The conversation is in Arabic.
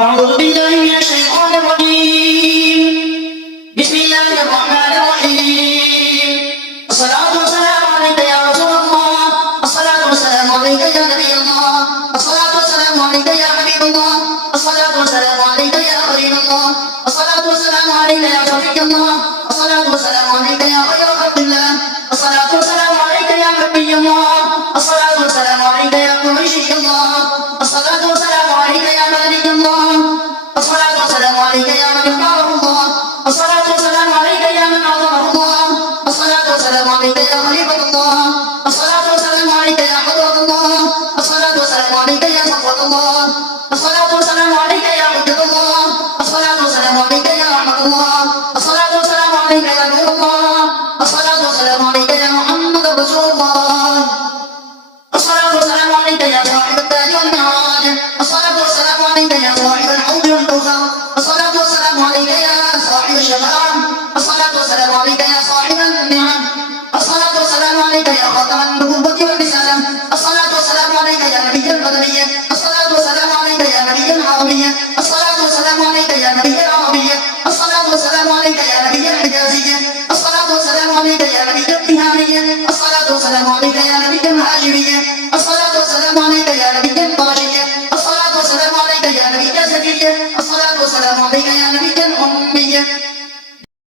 أعوذ بالله من الشيطان الرجيم. بسم الله الرحمن الرحيم. الصلاة والسلام عليك يا رسول الله. الصلاة والسلام عليك يا نبي الله. الصلاة والسلام عليك يا حبيب الله. الصلاة والسلام عليك يا خليل الله. الصلاة والسلام عليك يا صفي الله. الصلاة والسلام عليك يا خير خلق الله. الصلاة والسلام عليك يا نبي الله. الصلاة والسلام عليك يا قريشي الله. الصلاة والسلام عليك يا مالك الله. الصلاة والسلام عليك يا من اختاره الله. الصلاة والسلام عليك يا من عظمه الله. الصلاة والسلام عليك يا خليفة الله. الصلاة والسلام عليك يا حضرة الله. الصلاة والسلام عليك يا صفوة الله. الصلاة والسلام عليك يا حجة الله. الصلاة والسلام عليك يا رحمة الله. الصلاة والسلام عليك يا نور الله. الصلاة والسلام عليك يا محمد رسول الله. الصلاة والسلام عليك يا صاحب التاج والمعراج. الصلاة والسلام عليك يا صاحب الحوض والكوثر. الصلاة والسلام عليك يا صاحب الشفاعة. الصلاة والسلام عليك يا صاحب النعم. الصلاة والسلام عليك يا خاتم النبوة والرسالة. الصلاة والسلام عليك يا نبي البدرية. الصلاة والسلام عليك يا نبي العربية. الصلاة والسلام عليك يا نبي